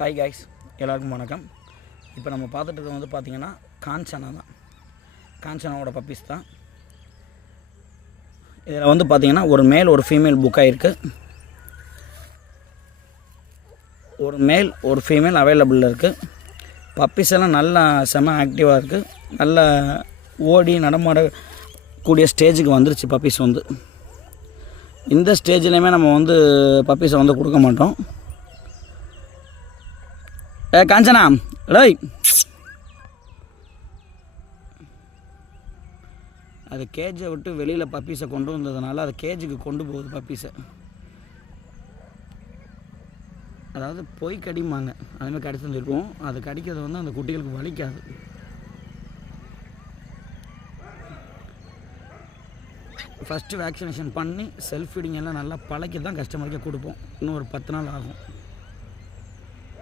Hi guys, எல்லாருக்கும் வணக்கம். இப்போ நம்ம பார்த்துட்டு இருக்கிறது வந்து பார்த்திங்கன்னா காஞ்சனா தான். காஞ்சனாவோட பப்பீஸ் தான். இதில் வந்து பார்த்திங்கன்னா ஒரு மேல் ஒரு ஃபீமேல் புக் ஆகிருக்கு. ஒரு மேல் ஒரு ஃபீமேல் அவைலபிளில் இருக்குது. பப்பீஸ் எல்லாம் நல்லா செம ஆக்டிவாக இருக்குது. நல்ல ஓடி நடமாடக்கூடிய ஸ்டேஜுக்கு வந்துருச்சு பப்பீஸ் வந்து. இந்த ஸ்டேஜ்லேயுமே நம்ம வந்து பப்பீஸை வந்து கொடுக்க மாட்டோம். காஞ்சனா ரோய், அது கேஜை விட்டு வெளியில் பப்பீஸை கொண்டு வந்ததுனால அது கேஜுக்கு கொண்டு போகுது பப்பீஸை. அதாவது பொய் கடிமாங்க, அதுமாதிரி கடிச்சு வந்துருக்கோம். அது கடிக்கிறது வந்து அந்த குட்டிகளுக்கு வலிக்காது. ஃபஸ்ட்டு வேக்சினேஷன் பண்ணி செல்ஃப் ஃபீடிங் எல்லாம் நல்லா பழக்கி தான் கஸ்டமருக்கே கொடுப்போம். இன்னும் ஒரு 10 நாள் ஆகும்.